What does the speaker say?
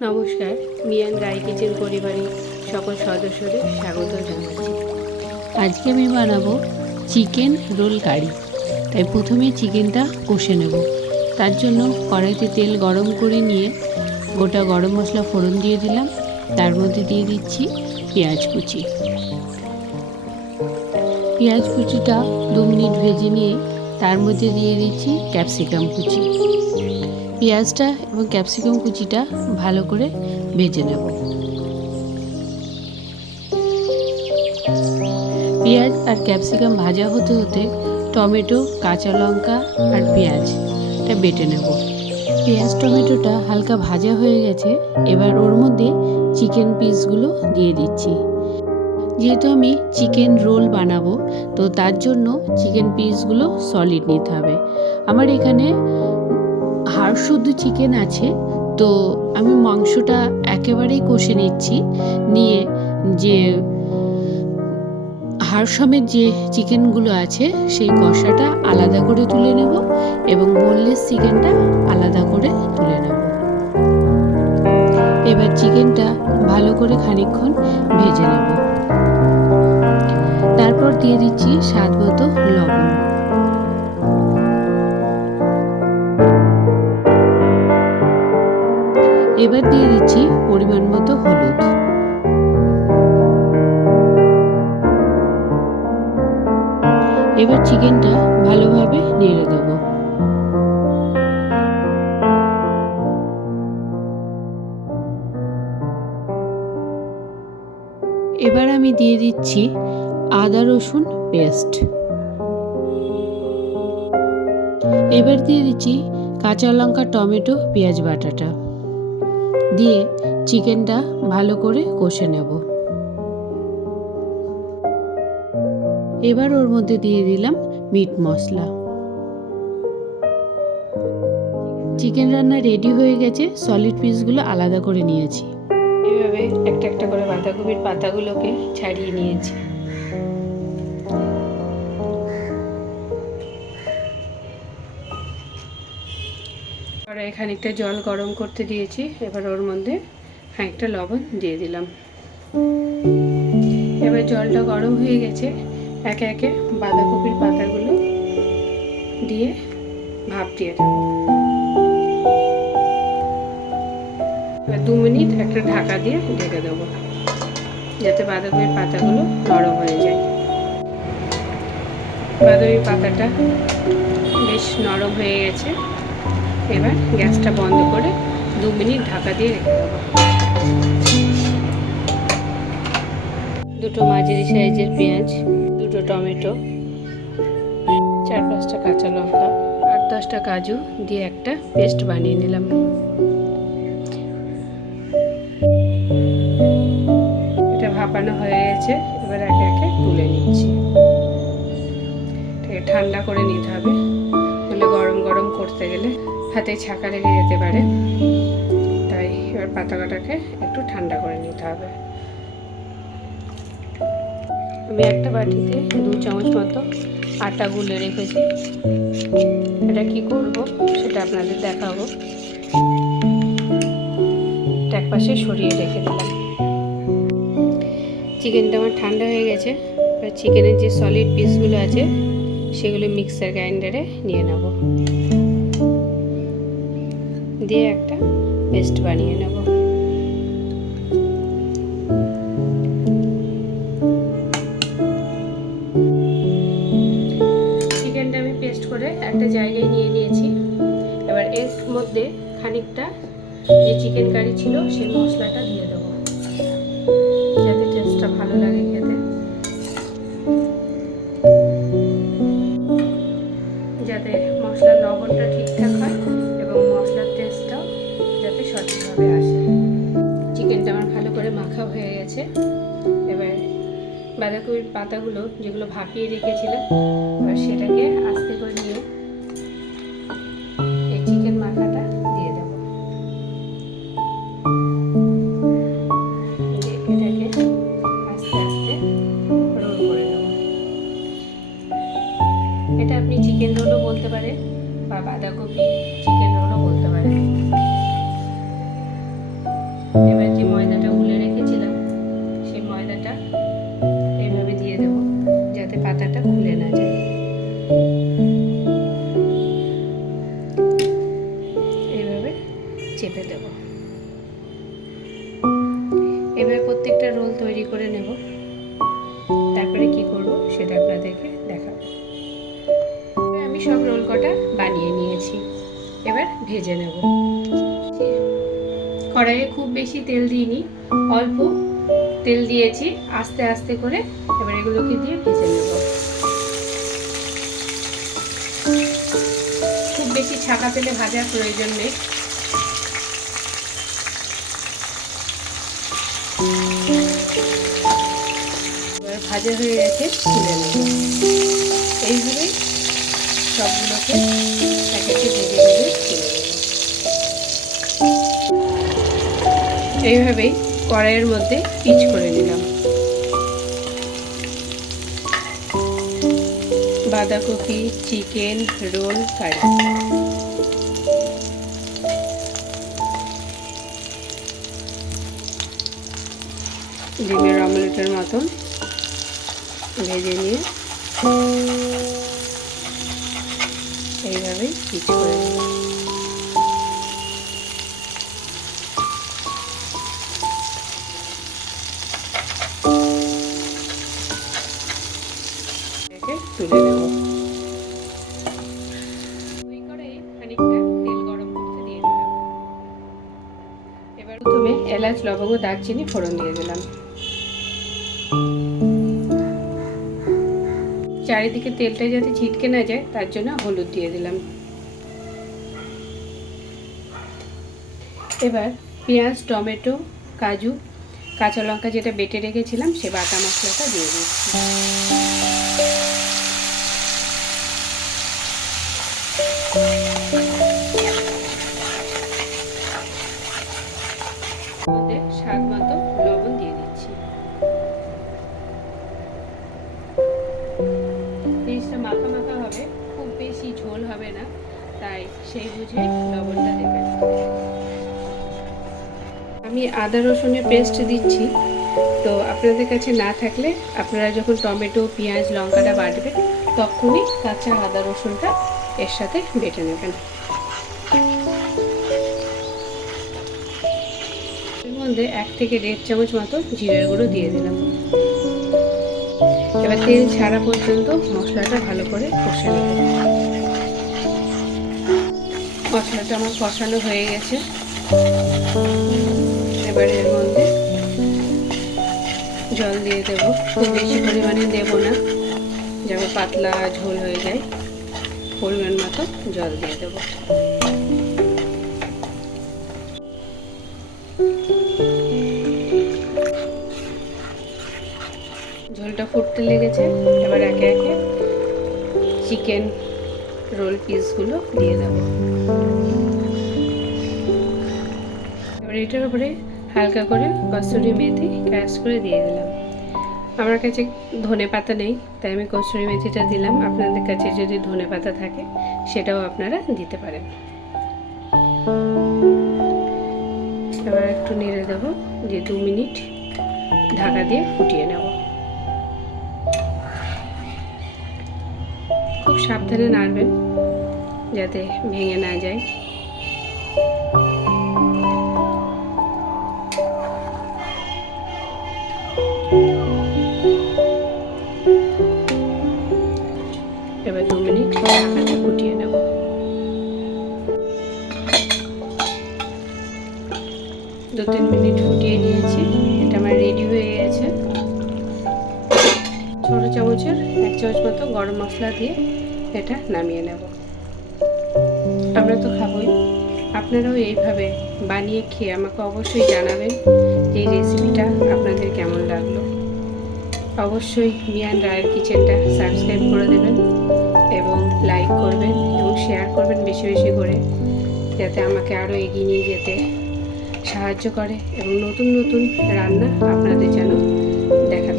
নমস্কার, মিয়ান রায় কিচেন পরিবারের সকল সদস্যদের স্বাগত জানাচ্ছি। আজকে আমি বানাবো চিকেন রোল কারি। তাই প্রথমে চিকেনটা কষে নেব। তার জন্য কড়াইতে তেল গরম করে নিয়ে গোটা গরম মশলা ফোড়ন দিয়ে দিলাম। তার মধ্যে দিয়ে দিচ্ছি পেঁয়াজ কুচি। পেঁয়াজ কুচিটা 2 মিনিট ভেজে নিয়ে তার মধ্যে দিয়ে দিচ্ছি ক্যাপসিকাম কুচি। পেঁয়াজটা এবং ক্যাপসিকাম কুচিটা ভালো করে ভেজে নেব। পেঁয়াজ আর ক্যাপসিকাম ভাজা হতে হতে টমেটো, কাঁচা লঙ্কা আর পেঁয়াজটা বেটে নেব। পেঁয়াজ টমেটোটা হালকা ভাজা হয়ে গেছে। এবার ওর মধ্যে চিকেন পিসগুলো দিয়ে দিচ্ছি। যেহেতু আমি চিকেন রোল বানাবো, তো তার জন্য চিকেন পিসগুলো সলিড নিতে হবে। আমার এখানে হাড় শুদ্ধ চিকেন আছে, তো আমি মাংসটা একেবারেই কষে নিচ্ছি। নিয়ে যে হাড় সমেত যে চিকেনগুলো আছে সেই কষাটা আলাদা করে তুলে নেব এবং বোনলেস চিকেনটা আলাদা করে তুলে নেব। এবার চিকেনটা ভালো করে খানিকক্ষণ ভেজে নেব। তারপর দিয়ে দিচ্ছি স্বাদ মতো লবণ। এবার দিয়ে দিচ্ছি পরিমাণ মতো হলুদ। এবার চিকেনটা ভালোভাবে নেড়ে দেব। এবার আমি দিয়ে দিচ্ছি আদা রসুন পেস্ট। এবার দিয়ে দিচ্ছি কাঁচা লঙ্কা, টমেটো, পেঁয়াজ বাটাটা দিয়ে চিকেনটা ভালো করে কষে নেব। এবার ওর মধ্যে দিয়ে দিলাম মিট মশলা। চিকেন রান্না রেডি হয়ে গেছে। সলিড পিসগুলো আলাদা করে নিয়েছি। এইভাবে একটা একটা করে বাঁধাকপির পাতাগুলোকে ছাড়িয়ে নিয়েছি। কড়াইয়ে খানিকটা জল গরম করতে দিয়েছি। এবার ওর মধ্যে খানিকটা লবণ দিয়ে দিলাম। এবার জলটা গরম হয়ে গেছে। একে একে বাঁধাকপির পাতাগুলো দিয়ে ভাপ দিয়ে দেব। এবার 2 মিনিট একটা ঢাকা দিয়ে ঢেকে দেবো, যাতে বাঁধাকপির পাতাগুলো নরম হয়ে যায়। বাঁধাকপির পাতাটা বেশ নরম হয়ে গেছে। এবার গ্যাসটা বন্ধ করে 2 মিনিট ঢাকা দিয়ে রেখে দেবো। দুটো মাঝারি সাইজের পেঁয়াজ, দুটো টমেটো, 4-5টা কাঁচা লঙ্কা, 8-10টা কাজু দিয়ে একটা পেস্ট বানিয়ে নিলাম। এটা ভাপানো হয়ে গেছে। এবার একে একে তুলে নিচ্ছি। এটাকে ঠান্ডা করে নিতে হবে, তাহলে গরম গরম করতে গেলে হাতে ছাকা লেগে যেতে পারে। তাই এবার পাতাটাকে একটু ঠান্ডা করে নিতে হবে। আমি একটা বাটিতে 2 চামচ মতো আটা গুলে রেখেছি। এটা কি করব সেটা আপনাদের দেখাবো। এক পাশে সরিয়ে রেখে দিলাম। চিকেনটা আমার ঠান্ডা হয়ে গেছে। এবার চিকেনের যে সলিড পিসগুলো আছে সেগুলো মিক্সার গ্রাইন্ডারে নিয়ে নেব, দিয়ে একটা পেস্ট বানিয়ে নেব। চিকেনটা আমি পেস্ট করে একটা জায়গায় নিয়ে নিয়েছি। এবার এর মধ্যে খানিকটা যে চিকেন কারি ছিল সেই মশলাটা দিয়ে দেবো, যাতে টেস্টটা ভালো লাগে খেতে, যাতে মশলার লবণটা ঠিকঠাক হয় এবং মশলার টেস্টটাও যাতে সঠিকভাবে আসে। চিকেনটা আমার ভালো করে মাখা হয়ে গেছে। এবার বাঁধাকপির পাতাগুলো যেগুলো ভাপিয়ে রেখেছিলাম, এবার সেটাকে আস্তে করে নিয়ে এই চিকেন মাখাটা দিয়ে দেব। এটাকে আস্তে আস্তে রোল করে দেব। এটা আপনি চিকেন রোলও বলতে পারেন বা বাঁধাকপি চিকেন রোলও বলতে পারেন। পাতাটা এইভাবে দিয়ে দেবো যাতে পাতাটা খুলে না যায়। এইভাবে চেপে দেব। এবার প্রত্যেকটা রোল তৈরি করে নেব, তারপরে কি করব সেটা আপনাদেরকে দেখাবো। আমি সব রোল কটা বানিয়ে নিয়েছি, এবার ভেজে নেব। কড়াইয়ে খুব বেশি তেল দিইনি, অল্প তেল দিয়েছি, আস্তে আস্তে করে এবার এগুলোকে দিয়ে ভেজে নেব। খুব বেশি ছাকা তেলে ভাজার প্রয়োজন নেই। এবার ভাজা হয়ে গেছে, তুলে নেব। এইভাবেই সবগুলোকে এক একে ভেজে ভেজে তুলে নেব। এইভাবেই কড়াইয়ের মধ্যে পিচ করে নিলাম। বাঁধাকপি, চিকেন, রোল, কারি। ডিমের অমলেটের মতন ভেজে নিয়ে এইভাবেই পিচ করে নিলাম। তুলে নেব। ওই কড়াইয়ে খানিকটা তেল গরম করতে দিয়ে দিলাম। এবার প্রথমে এলাচ, লবঙ্গ, দারচিনি ফোড়ন দিয়ে দিলাম। চারিদিকে তেলটা যাতে ছিটকে না যায় তার জন্য হলুদ দিয়ে দিলাম। এবার পেঁয়াজ, টমেটো, কাজু, কাঁচা লঙ্কা যেটা বেটে রেখেছিলাম সে বাটা মশলাটা দিয়ে দিচ্ছি। স্বাদ মতো লবণ দিয়ে দিচ্ছি। জিনিসটা মাখা মাখা হবে, খুব বেশি ঝোল হবে না, তাই সেই বুঝে লবণটা দেবেন। আমি আদা রসুনের পেস্ট দিচ্ছি, তো আপনাদের কাছে না থাকলে আপনারা যখন টমেটো, পেঁয়াজ, লঙ্কাটা বাটবেন তখনই কাঁচা আদা রসুনটা এর সাথে বেটে নেবেন। এর মধ্যে 1 থেকে 1.5 চামচ মতো জিরের গুঁড়ো দিয়ে দিলাম। এবার তেল ছাড়া পর্যন্ত মশলাটা ভালো করে কষে নেব। মশলাটা আমার কষানো হয়ে গেছে। এবার এর মধ্যে জল দিয়ে দেব। খুব বেশি পরিমাণে দেব না, যেন পাতলা ঝোল হয়ে যায়। পরিমাণ মতো জল দিয়ে দেব। ঝোলটা ফুটতে লেগেছে, এবার একে একে চিকেন রোল পিসগুলো দিয়ে দেব। এবার এটার উপরে হালকা করে কসুরি মেথি ক্রাশ করে দিয়ে দিলাম। আমার কাছে ধনে পাতা নেই, তাই আমি কসুরি মেথিটা দিলাম। আপনাদের কাছে যদি ধনে পাতা থাকে সেটাও আপনারা দিতে পারেন। এবার একটু নেড়ে দেবো, দিয়ে 2 মিনিট ঢাকা দিয়ে ফুটিয়ে নেব। খুব সাবধানে নাড়বেন যাতে ভেঙে না যায়। এবার 2 মিনিট ঢাকা দিয়ে ফুটিয়ে নেব। 2-3 মিনিট ফুটিয়ে নিয়েছি, এটা আমার রেডি হয়ে গেছে। ছোট চামচের 1 চামচ মতো গরম মশলা দিয়ে এটা নামিয়ে নেব। আমরা তো খাবোই, আপনারাও এইভাবে বানিয়ে খেয়ে আমাকে অবশ্যই জানাবেন যে এই রেসিপিটা আপনাদের কেমন লাগলো। অবশ্যই মিয়ান রায়ের কিচেনটা সাবস্ক্রাইব করে দেবেন এবং লাইক করবেন এবং শেয়ার করবেন বেশি বেশি করে, যাতে আমাকে আরও এগিয়ে নিয়ে যেতে সাহায্য করে এবং নতুন নতুন রান্না আপনাদের যেন দেখাতে